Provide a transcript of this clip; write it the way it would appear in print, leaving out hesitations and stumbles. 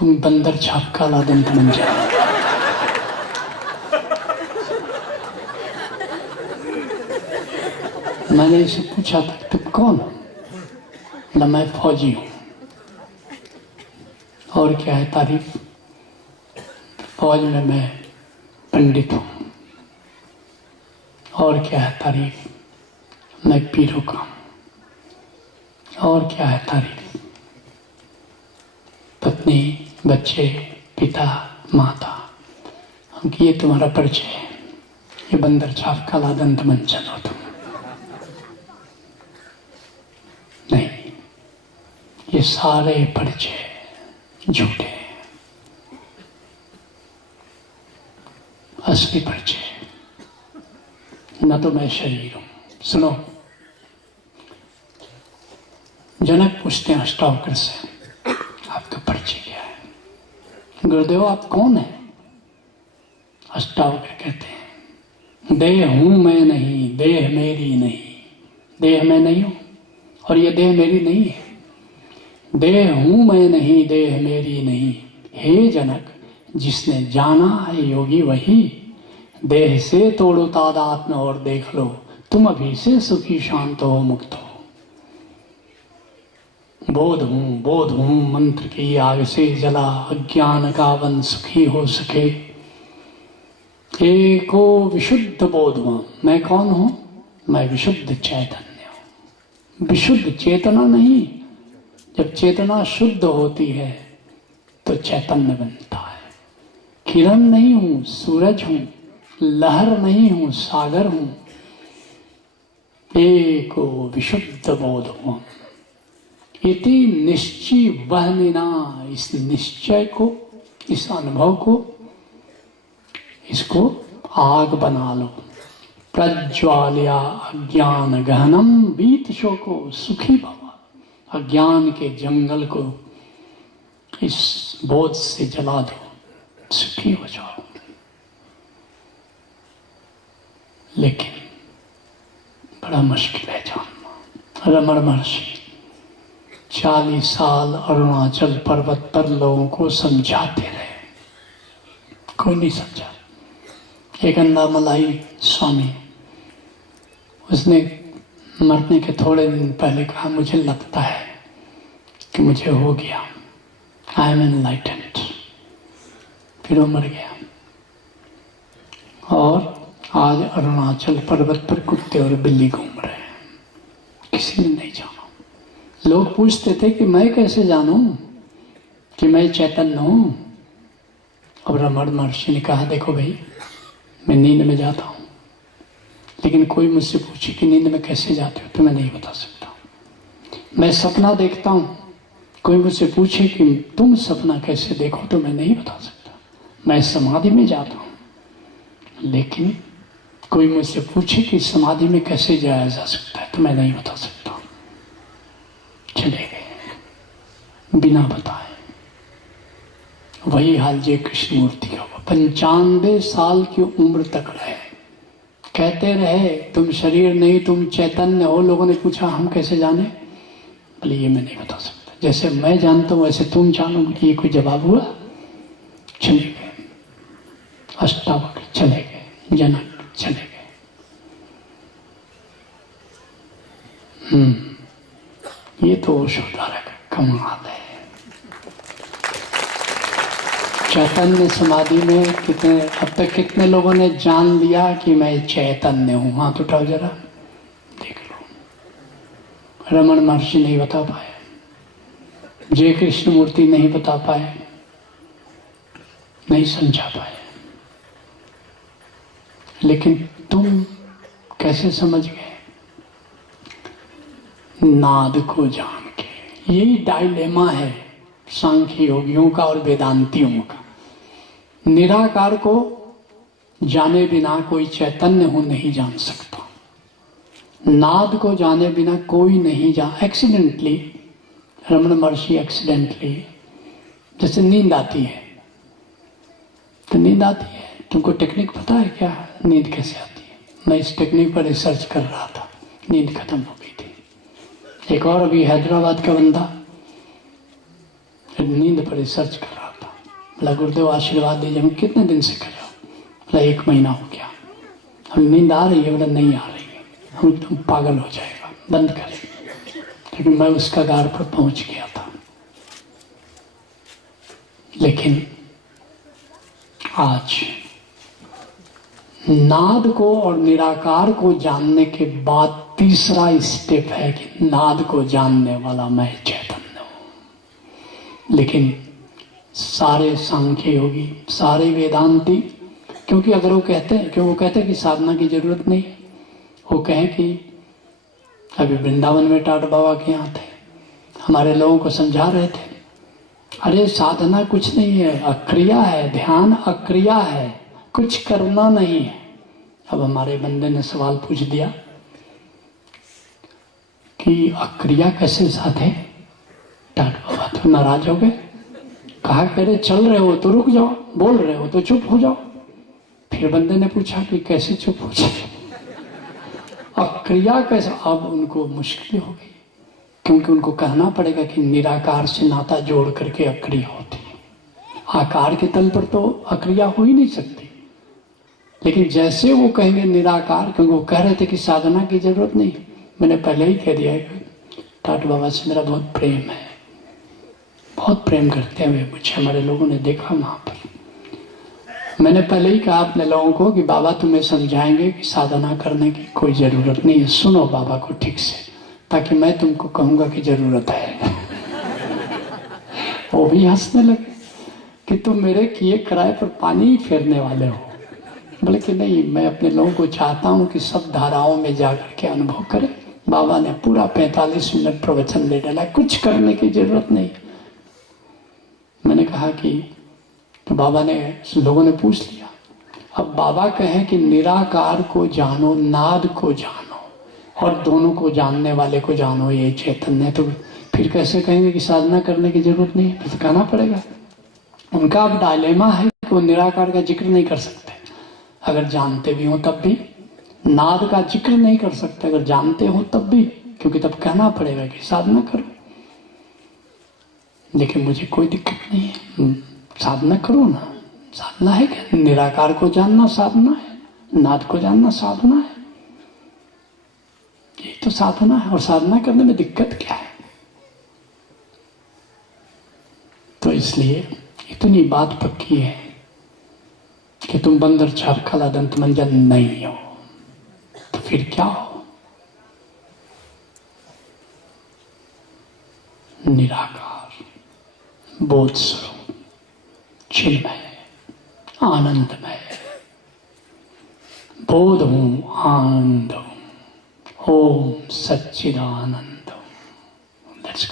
तुम बंदर छाप काला दंत मंजन। मैंने इसे पूछा था तुम कौन हो? ना मैं फौजी हूं। और क्या है तारीफ? फौज में मैं पंडित हूं। और क्या है तारीफ? मैं पीरों का हूं। और क्या है तारीफ? पत्नी, बच्चे, पिता, माता। हम ये तुम्हारा परिचय है, ये बंदर छाप काला दंत मंजन हो तुम। नहीं, ये सारे परिचय झूठे हैं। असली परिचय न तो मैं शरीर हूं। सुनो, जनक पूछते हैं अष्टावक्र से, आपका परिचय क्या है? गुरुदेव आप कौन है? अष्टावक्र कहते हैं, देह हूं मैं नहीं, देह मेरी नहीं। देह मैं नहीं हूं और ये देह मेरी नहीं है। देह हूं मैं नहीं, देह मेरी नहीं। हे जनक, जिसने जाना है योगी वही। देह से तोड़ो तादात्म्य और देख लो, तुम अभी से सुखी शांत हो मुक्त हो। बोध हूं मंत्र की आग से जला, अज्ञान का वन सुखी हो सके। एको विशुद्ध बोध हुआ। मैं कौन हूं? मैं विशुद्ध चैतन्य हूं। विशुद्ध चेतना नहीं। जब चेतना शुद्ध होती है तो चैतन्य बनता है। किरण नहीं हूं, सूरज हूं। लहर नहीं हूं, सागर हूं। एको विशुद्ध बोध हुआ। इति निश्चय वहनिना। इस निश्चय को, इस अनुभव को, इसको आग बना लो। प्रज्वाल्या अज्ञान गहनम बीत शोको सुखी भव। अज्ञान के जंगल को इस बोध से जला दो, सुखी हो जाओ। लेकिन बड़ा मुश्किल है जानना। रमण महर्षि 40 साल अरुणाचल पर्वत पर लोगों को समझाते रहे, कोई नहीं समझा। एक अन्नामलाई स्वामी, उसने मरने के थोड़े दिन पहले कहा, मुझे लगता है कि मुझे हो गया, आई एम एनलाइटेंड। फिर वो मर गया। और आज अरुणाचल पर्वत पर कुत्ते और बिल्ली घूम रहे हैं, किसी ने नहीं जाना। लोग पूछते थे कि मैं कैसे जानूं कि मैं चैतन्य हूं। अब रमण महर्षि ने कहा, देखो भाई, मैं नींद में जाता हूं, लेकिन कोई मुझसे पूछे कि नींद में कैसे जाते हो तो मैं नहीं बता सकता। मैं सपना देखता हूं, कोई मुझसे पूछे कि तुम सपना कैसे देखो तो मैं नहीं बता सकता। मैं समाधि में जाता हूं, लेकिन कोई मुझसे पूछे कि समाधि में कैसे जाया जा सकता है तो मैं नहीं बता सकता। चले गए बिना बताए। वही हाल जय कृष्ण मूर्ति का हुआ। 95 साल की उम्र तक रहे, कहते रहे तुम शरीर नहीं, तुम चैतन्य हो। लोगों ने पूछा हम कैसे जाने? बोले ये मैं नहीं बता सकता। जैसे मैं जानता हूं वैसे तुम जानोगे। ये कोई जवाब हुआ? चले गए अष्टावक्र, चले गए जनक, चले गए। ये तो ओशोधारक कमाल है। चैतन्य समाधि में कितने, अब तक कितने लोगों ने जान लिया कि मैं चैतन्य हूं? हाथ उठाओ जरा, देख लो। रमण महर्षि नहीं बता पाए, जय कृष्ण मूर्ति नहीं बता पाए, नहीं समझा पाए। लेकिन तुम कैसे समझ गए? नाद को जान के। यही डायलेमा है सांख्य योगियों का और वेदांतियों का। निराकार को जाने बिना कोई चैतन्य हो नहीं जान सकता। नाद को जाने बिना कोई नहीं जान। एक्सीडेंटली, रमण महर्षि एक्सीडेंटली, जैसे नींद आती है तो नींद आती है। तुमको टेक्निक पता है क्या, नींद कैसे आती है? मैं इस टेक्निक पर रिसर्च कर रहा था, नींद खत्म हो गई थी। एक और अभी हैदराबाद का बंदा नींद पर रिसर्च कर रहा था, बोला गुरुदेव आशीर्वाद दीजिए। मैं कितने दिन से कर रहा हूँ? बोला 1 महीना हो गया। हम नींद आ रही है? बोला नहीं आ रही है। हम तुम पागल हो जाएगा, बंद कर। लेकिन मैं उस कगार पर पहुंच गया था। लेकिन आज नाद को और निराकार को जानने के बाद तीसरा स्टेप है कि नाद को जानने वाला मैं चैतन्य हूं। लेकिन सारे सांख्य योगी, सारे वेदांती, क्योंकि अगर वो कहते हैं कि साधना की जरूरत नहीं, वो कहें कि अभी वृंदावन में टाट बाबा के यहाँ थे, हमारे लोगों को समझा रहे थे, अरे साधना कुछ नहीं है, अक्रिया है, ध्यान अक्रिया है, कुछ करना नहीं है। अब हमारे बंदे ने सवाल पूछ दिया कि अक्रिया कैसे साधे? टाट बाबा तो नाराज हो गए, कहा कह रहे चल रहे हो तो रुक जाओ, बोल रहे हो तो चुप हो जाओ। फिर बंदे ने पूछा कि कैसे चुप हो जाए, अक्रिया कैसे? अब उनको मुश्किल हो गई, क्योंकि उनको कहना पड़ेगा कि निराकार से नाता जोड़ करके अक्रिया होती है। आकार के तल पर तो अक्रिया हो ही नहीं सकती। लेकिन जैसे वो कहेंगे निराकार, क्योंकि वो कह रहे थे कि साधना की जरूरत नहीं, मैंने पहले ही कह दिया है टाट बाबा से मेरा बहुत प्रेम है, बहुत प्रेम करते हैं वे मुझे, हमारे लोगों ने देखा वहां पर। मैंने पहले ही कहा अपने लोगों को कि बाबा तुम्हें समझाएंगे कि साधना करने की कोई जरूरत नहीं है, सुनो बाबा को ठीक से, ताकि मैं तुमको कहूंगा कि जरूरत है। वो भी हंसने लगे कि तुम मेरे किए किराए पर पानी ही फेरने वाले हो। बोले कि नहीं, मैं अपने लोगों को चाहता हूं कि सब धाराओं में जाकर के अनुभव करें। बाबा ने पूरा 45 मिनट प्रवचन ले डाला, कुछ करने की जरूरत नहीं। मैंने कहा कि तो बाबा ने, लोगों ने पूछ लिया, अब बाबा कहें कि निराकार को जानो, नाद को जानो और दोनों को जानने वाले को जानो, ये चैतन्य, तो फिर कैसे कहेंगे कि साधना करने की जरूरत नहीं है? तो कहना पड़ेगा। उनका अब डायलेमा है कि वो निराकार का जिक्र नहीं कर सकते अगर जानते भी हो तब भी, नाद का जिक्र नहीं कर सकते अगर जानते हो तब भी, क्योंकि तब कहना पड़ेगा कि साधना करो। लेकिन मुझे कोई दिक्कत नहीं है, साधना करो ना। साधना है क्या? निराकार को जानना साधना है, नाद को जानना साधना है, ये तो साधना है। और साधना करने में दिक्कत क्या है? तो इसलिए इतनी बात पक्की है कि तुम बंदर चार खला दंत मंजन नहीं हो, तो फिर क्या हो? निराकार, बोध स्वरूप, चिन्मय, आनंदमय, बोध हूं, आनंद हूं, ओम सच्चिदानंद। लेट्स